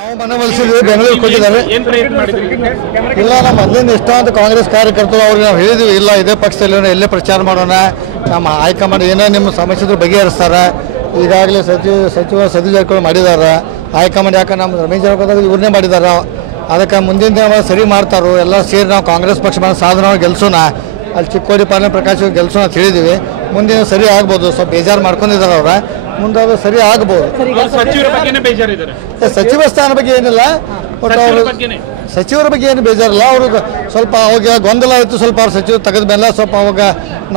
ನಾವು ಮನೆ ಬೆಂಗಳೂರು ಬೆಂಗಳೂರಿಗೆ ಮಾಡಿದ್ರಿ? ಇಲ್ಲ ನಮ್ಮ ಇಷ್ಟ ಅಂತ ಕಾಂಗ್ರೆಸ್ ಕಾರ್ಯಕರ್ತರು ಅವ್ರಿಗೆ ನಾವು ಹೇಳಿದ್ವಿ ಇಲ್ಲ ಇದೇ ಪಕ್ಷದಲ್ಲಿ ಎಲ್ಲೇ ಪ್ರಚಾರ ಮಾಡೋಣ ನಮ್ಮ ಹೈಕಮಾಂಡ್ ಏನೇ ನಿಮ್ಮ ಸಮಸ್ಯೆ ಬಗೆಹರಿಸ್ತಾರೆ. ಈಗಾಗಲೇ ಸಚಿವ ಸಚಿವ ಸತೀಶ್ ಜಾರಕಿಹೊಳಿ ಮಾಡಿದ್ದಾರೆ ಹೈಕಮಾಂಡ್ ಯಾಕೆ ನಮ್ಮ ರಮೇಶ್ ಜಾರಕಿಹೊಳಿ ಇವ್ರನ್ನೇ ಮಾಡಿದ್ದಾರೆ ಅದಕ್ಕೆ ಮುಂದಿನ ದಿನ ಸರಿ ಮಾಡ್ತಾರೋ? ಎಲ್ಲ ಸೇರಿ ನಾವು ಕಾಂಗ್ರೆಸ್ ಪಕ್ಷ ಮಾಡಿ ಸಾಧನ ಗೆಲ್ಸೋಣ. ಅಲ್ಲಿ ಚಿಕ್ಕೋಡಿ ಪಾಲನೆ ಪ್ರಕಾಶ್ ಗೆಲ್ಸೋಣ ಅಂತ ಹೇಳಿದ್ವಿ. ಮುಂದಿನ ಸರಿ ಆಗ್ಬೋದು ಸ್ವಲ್ಪ ಬೇಜಾರು ಮಾಡ್ಕೊಂಡಿದ್ದಾರೆ ಅವ್ರ. ಮುಂದೆ ಅದು ಸರಿ ಆಗಬಹುದು ಸಚಿವರ ಬಗ್ಗೆನೇ ಬೇಜಾರಿದ್ದಾರೆ. ಏ, ಸಚಿವ ಸ್ಥಾನ ಬಗ್ಗೆ ಏನಿಲ್ಲ. ಬಟ್ ಅವರು ಬಗ್ಗೆನೇ. ಸಚಿವರ ಬಗ್ಗೆ ಏನು ಬೇಜಾರಿಲ್ಲ. ಅವರು ಸ್ವಲ್ಪ ಅವಾಗ ಗೊಂದಲ ಆಯಿತು ಸ್ವಲ್ಪ ಅವ್ರು ಸಚಿವ ತೆಗೆದ ಮೇಲೆ ಸ್ವಲ್ಪ ಅವಾಗ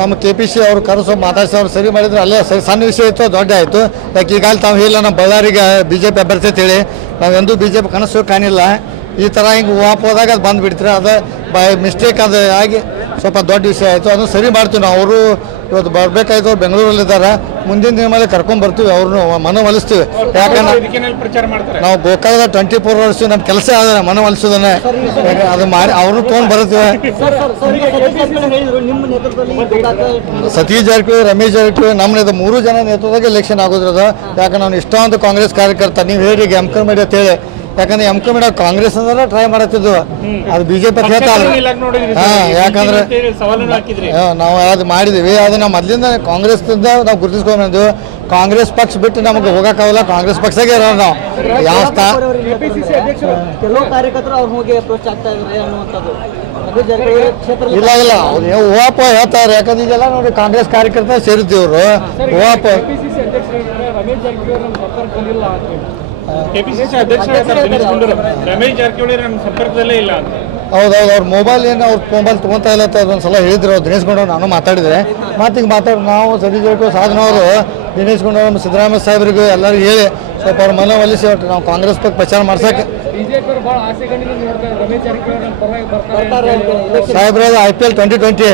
ನಮ್ಮ ಕೆ ಪಿ ಸಿ ಅವರು ಕರೆಸೋ ಮಾತಾಡಿಸಿ ಅವ್ರು ಸರಿ ಮಾಡಿದ್ರೆ. ಅಲ್ಲೇ ಸರಿ ಸಣ್ಣ ವಿಷಯ ಇತ್ತು ದೊಡ್ಡ ಆಯಿತು. ಯಾಕೆ ಈಗಾಗಲೇ ತಾವು ಹೇಳಿಲ್ಲ ನಮ್ಮ ಬಳ್ಳಾರಿಗೆ ಬಿ ಜೆ ಪಿ ಅಭ್ಯರ್ಥಿ ಅಂತೇಳಿ ನಾವೆಂದೂ ಬಿ ಜೆ ಪಿ ಕನಸು ಕಾಣಿಲ್ಲ ಈ ಥರ ಹಿಂಗೆ ವಾಪ್ ಹೋದಾಗ ಅದು ಬಂದುಬಿಡ್ತಾರೆ. ಅದು ಬೈ ಮಿಸ್ಟೇಕ್ ಅದು ಆಗಿ ಸ್ವಲ್ಪ ದೊಡ್ಡ ವಿಷಯ ಆಯಿತು. ಅದನ್ನು ಸರಿ ಮಾಡ್ತೀವಿ ನಾವು. ಅವರು ಇವತ್ತು ಬರಬೇಕಾಯ್ತು ಅವ್ರು ಬೆಂಗಳೂರಲ್ಲಿದ್ದಾರೆ. ಮುಂದಿನ ದಿನ ಮೇಲೆ ಕರ್ಕೊಂಡ್ ಬರ್ತೀವಿ ಅವ್ರನ್ನು ಮನವೊಲಿಸ್ತೀವಿ ಯಾಕಂದ್ರೆ ನಾವು ಗೋಕಾಕದ ಟ್ವೆಂಟಿ ಫೋರ್ ಅವರ್ಸ್ ನಮ್ಮ ಕೆಲಸ ಅದ ಮನ ಒಲಿಸೋದನ್ನ. ಅದು ಮಾಡಿ ಅವ್ರನ್ನ ತೊಗೊಂಡು ಬರ್ತೀವಿ ಸತೀಶ್ ಜಾರಕಿಹೊಳಿ ರಮೇಶ್ ಜಾರಕಿಹೊಳಿ ನಮ್ಮ ಮೂರು ಜನ ನೇತೃತ್ವದಾಗ ಎಲೆಕ್ಷನ್ ಆಗೋದ್ರದ ಯಾಕಂದ್ರೆ ನಾನು ಇಷ್ಟೊಂದು ಕಾಂಗ್ರೆಸ್ ಕಾರ್ಯಕರ್ತ. ನೀವು ಹೇಳಿ ಎಂಕರ್ ಮಾಡಿ ಅಂತ ಹೇಳಿ. ಯಾಕಂದ್ರೆ ಎಂ ಕಮಿಡ ಕಾಂಗ್ರೆಸ್ ಅಂದ್ರೆ ಟ್ರೈ ಮಾಡತ್ತಿದ್ವು ಅದು ಬಿಜೆಪಿ ಹಾ ಯಾಕಂದ್ರೆ ನಾವು ಅದು ಮಾಡಿದ್ವಿ. ಅದು ನಾವು ಮೊದ್ಲಿಂದ ಕಾಂಗ್ರೆಸ್ದಿಂದ ನಾವು ಗುರುತಿಸ್ಕೊಂಡ್ಬಂದ್ವಿ ಕಾಂಗ್ರೆಸ್ ಪಕ್ಷ ಬಿಟ್ಟು ನಮಗೆ ಹೋಗಕ್ಕಾಗಲ್ಲ. ಕಾಂಗ್ರೆಸ್ ಪಕ್ಷಕ್ಕೆ ಇರೋ ನಾವು. ಯಾವ ಇಲ್ಲ ಇಲ್ಲ. ಓಪ ಹೇಳ್ತಾರೆ. ಯಾಕಂದ್ರೆ ಈಗೆಲ್ಲ ನೋಡಿ ಕಾಂಗ್ರೆಸ್ ಕಾರ್ಯಕರ್ತ ಸೇರಿದ್ದೀವ್ರು. ಓಪ ಕೆಪಿಸಿಸಿ ಅಧ್ಯಕ್ಷ ರಮೇಶ್ ಜಾರಕಿಹೊಳಿ ಸಂಪರ್ಕದಲ್ಲೇ ಇಲ್ಲ ಹೌದೌದು, ಅವ್ರ ಮೊಬೈಲ್ ಏನು ಅವ್ರ ಮೊಬೈಲ್ ತೊಗೊಂತಾ ಇಲ್ಲ ಅಂತ ಅದೊಂದು ಸಲ ಹೇಳಿದ್ರು ಅವ್ರು ದಿನೇಶ್ ಗುಂಡೂರಾವ್ ನಾನು ಮಾತಾಡಿದ್ರೆ. ಮತ್ತೆ ಹಿಂಗೆ ಮಾತಾಡಿ ನಾವು ಸದಿ ಜಾರಕಿಹೊಳಿ ಸಾಧನವರು, ದಿನೇಶ್ ಗುಂಡೂರಾವ್ ಸಿದ್ದರಾಮಯ್ಯ ಸಾಹೇಬ್ರಿಗೂ ಎಲ್ಲರಿಗೂ ಹೇಳಿ ಸ್ವಲ್ಪ ಅವ್ರ ಮನ ಒಲಿಸಿ ಒಟ್ಟು ನಾವು ಕಾಂಗ್ರೆಸ್ ಬಗ್ಗೆ ಪ್ರಚಾರ ಮಾಡ್ಸಕ್ಕೆ. ಸಾಹೇಬ್ರ I P L twenty twenty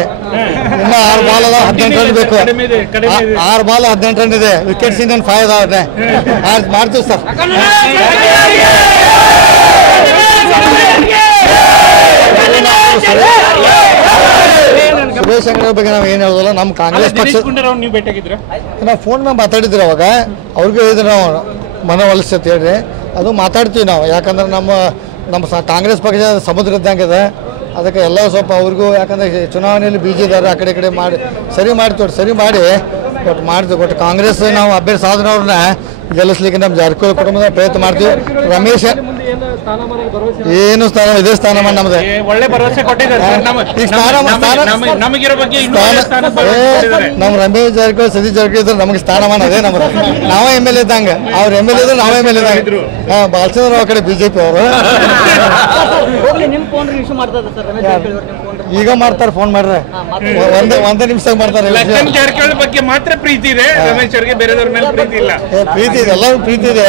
ಇನ್ನ ಆರು ಬಾಲ್ ಅದ ಹದಿನೆಂಟು ರನ್ ಬೇಕು. ಆರು ಬಾಲ್ ಹದಿನೆಂಟು ರನ್ ಇದೆ. ವಿಕೆಟ್ಸ್ ಇನ್ನೇನು ಫೈವ್ ಅದಾವೆ ಮಾಡ್ತೀವಿ ಸರ್. ಸುರೇಶ್ ಅಂಗಡಿ ಬಗ್ಗೆ ನಾವು ಏನು ಹೇಳೋದಲ್ಲ ನಮ್ಮ ಕಾಂಗ್ರೆಸ್ ಪಕ್ಷ ನಾವು ಫೋನ್ ಮೇಲೆ ಮಾತಾಡಿದ್ರಿ ಅವಾಗ. ಅವ್ರಿಗೂ ಹೇಳಿದ್ರೆ ನಾವು. ಮನ ಹೇಳಿ ಹೇಳ್ರಿ ಅದು ಮಾತಾಡ್ತೀವಿ ನಾವು. ಯಾಕಂದ್ರೆ ನಮ್ಮ ನಮ್ಮ ಸ- ಕಾಂಗ್ರೆಸ್ ಪಕ್ಷ ಸಮುದ್ರ ಇದ್ದಂಗೆ ಇದೆ. ಅದಕ್ಕೆ ಎಲ್ಲ ಸ್ವಲ್ಪ ಅವ್ರಿಗೂ, ಯಾಕಂದ್ರೆ ಚುನಾವಣೆಯಲ್ಲಿ ಇದ್ದಾರೆ, ಆ ಕಡೆ ಕಡೆ ಮಾಡಿ, ಸರಿ ಮಾಡ್ತೀವಿ ಸರಿ ಮಾಡಿ. ಒಟ್ಟು ಮಾಡ್ತೀವಿ ಒಟ್ಟು ಕಾಂಗ್ರೆಸ್ ನಾವು ಅಭ್ಯರ್ಥಿ ಸಾಧನವ್ರನ್ನ ಗೆಲ್ಲಿಸ್ಲಿಕ್ಕೆ ನಮ್ಮ ಜಾರಕಿಹೊಳಿ ಕುಟುಂಬದ ಪ್ರಯತ್ನ ಮಾಡ್ತೀವಿ. ರಮೇಶ್ ಏನು ಸ್ಥಾನ ಇದೇ ಸ್ಥಾನಮಾನ ನಮ್ದು. ಒಳ್ಳೆ ಭರವಸೆ ನಮ್ಮ ರಮೇಶ್ ಜಾರಕಿಹೊಳಿ ಸತೀಶ್ ಜಾರಕಿಹೊಳಿ ಇದ್ರೆ ನಮಗೆ ಸ್ಥಾನಮಾನ ಅದೇ ನಮ್ದು. ನಾವೇ ಎಂ ಎಲ್ ಇದ್ದಂಗೆ. ಅವ್ರ ಎಂ ಎಲ್ ಎ ಇದ್ರೆ ನಾವೇ ಎಂ ಎಲ್ ಇದ್ದಂಗೆ. ಹಾಂ ಬಾಲಚಂದ್ರ ಆ ಕಡೆ ಬಿಜೆಪಿ ಅವರು. ಹೋಗ್ಲಿ ನಿಮ್ಮ ಫೋನ್ ಇಶ್ಯೂ ಮಾಡ್ತಾ ಸರ್ ರಮೇಶ್ ಜಾರಕಿಹೊಳಿ ಅವ್ರು ನಿಮ್ಮ ಫೋನ್ ಈಗ ಮಾಡ್ತಾರೆ ಫೋನ್ ಮಾಡ್ರೆ. ಒಂದೇ ಒಂದೇ ನಿಮಿಷ ಮಾಡ್ತಾರೆ ಜಾರಕಿಹೊಳಿ ಬಗ್ಗೆ ಮಾತ್ರ ಪ್ರೀತಿ ಇದೆ. ರಮೇಶ್ ಅವ್ರಿಗೆ ಬೇರೆದವ್ರ ಮೇಲೆ ಪ್ರೀತಿ ಇಲ್ಲ. ಪ್ರೀತಿ ಇದೆ ಎಲ್ಲರೂ ಪ್ರೀತಿ ಇದೆ.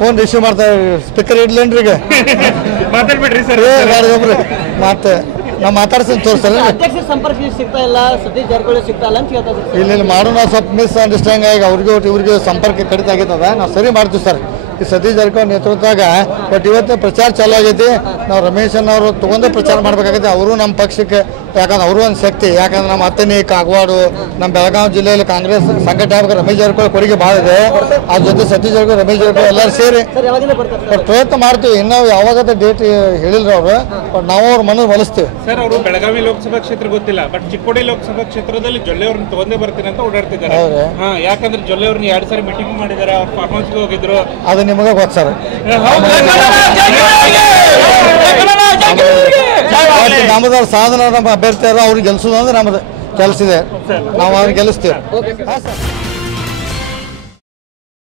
ಫೋನ್ ರಿಸೀವ್ ಮಾಡ್ತಾರೆ ಸ್ಪೀಕರ್ ಇಡ್ಲೇನ್ರಿ ಈಗ. ಮಾತಾಡ್ಬಿಡ್ರಿ ಸರ್. ಒಬ್ರು ಮತ್ತೆ ನಾವು ಮಾತಾಡ್ಸಿ ತೋರಿಸಲ್ಲ ಅಧ್ಯಕ್ಷ ಸಂಪರ್ಕ ಸಿಗ್ತಾ ಇಲ್ಲ ಸತೀಶ್ ಜಾರಕಿಹೊಳಿ ಸಿಗ್ತಾ ಇಲ್ಲ ಅಂತ ಹೇಳ್ತಾ ಸರ್. ಇಲ್ಲಿ ಇಲ್ಲಿ ಮಾಡೋಣ ಸ್ವಲ್ಪ ಮಿಸ್ ಅಂಡರ್ಸ್ಟ್ಯಾಂಡ್ ಆಗಿ ಅವ್ರಿಗೆ ಇವ್ರಿಗೆ ಸಂಪರ್ಕ ಕಡಿತ ಆಗಿತ್ತದ ನಾವು ಸರಿ ಮಾಡ್ತೀವಿ ಸರ್. ಈ ಸತೀಶ್ ಜಾರಕಿಹೊಳಿ ನೇತೃತ್ವದಾಗ ಬಟ್ ಇವತ್ತು ಪ್ರಚಾರ ಚಾಲು ಆಗೈತಿ. ನಾವು ರಮೇಶನ್ ಅವರು ತಗೊಂಡೇ ಪ್ರಚಾರ ಮಾಡಬೇಕಾಗೈತಿ. ಅವರು ನಮ್ಮ ಪಕ್ಷಕ್ಕೆ ಯಾಕಂದ್ರೆ ಅವರು ಒಂದು ಶಕ್ತಿ. ಯಾಕಂದ್ರೆ ನಮ್ಮ ಅತ್ತನಿ ಕಾಗವಾಡು ನಮ್ಮ ಬೆಳಗಾವಿ ಜಿಲ್ಲೆಯಲ್ಲಿ ಕಾಂಗ್ರೆಸ್ ಸಂಘಟನೆ ಆಗ್ಬೇಕು. ರಮೇಶ್ ಜಾರಕಿಹೊಳಿ ಕೊಡುಗೆ ಭಾಳ ಇದೆ. ಅದ್ರ ಜೊತೆ ಸತೀಶ್ ಜಾರಕಿಹೊಳಿ ರಮೇಶ್ ಜಾರಕಿಹೊಳಿ ಎಲ್ಲರೂ ಸೇರಿ. ಪ್ರಯತ್ನ ಮಾಡ್ತೀವಿ. ಇನ್ನೂ ಯಾವಾಗ ಡೇಟ್ ಹೇಳಿಲ್ಲ ಅವರು. ಬಟ್ ನಾವು ಅವ್ರ ಮನ ಹೊಲಿಸ್ತೀವಿ ಸರ್ ಅವರು ಬೆಳಗಾವಿ ಲೋಕಸಭಾ ಕ್ಷೇತ್ರ ಗೊತ್ತಿಲ್ಲ. ಬಟ್ ಚಿಕ್ಕೋಡಿ ಲೋಕಸಭಾ ಕ್ಷೇತ್ರದಲ್ಲಿ ಜೊಲ್ಲೆ ಅವ್ರನ್ನ ತಗೊಂಡೇ ಬರ್ತೀನಿ ಅಂತ ಓಡಾಡ್ತಿದ್ದಾರೆ. ಯಾಕಂದ್ರೆ ಜೊಲ್ಲೆ ಅವ್ರನ್ನ ಎರಡು ಸಾರಿ ಮೀಟಿಂಗ್ ಮಾಡಿದ್ದಾರೆ. ಅವ್ರ ಪರ್ಫಾರ್ಮೆನ್ಸ್ ಹೋಗಿದ್ರು. ಅದು ನಿಮಗೆ ಗೊತ್ತು ಸರ್ ಅವತ್ತು ನಮ್ಮದು ಸಾಧನ ನಮ್ಮ ಅಭ್ಯರ್ಥಿ ಅವ್ರಿಗೆ ಗೆಲ್ಸೋದು ಅಂದ್ರೆ ನಮ್ಮದು ಕೆಲಸ ಇದೆ. ನಾವು ಅವ್ರಿಗೆ ಗೆಲ್ಲಿಸ್ತೀವಿ.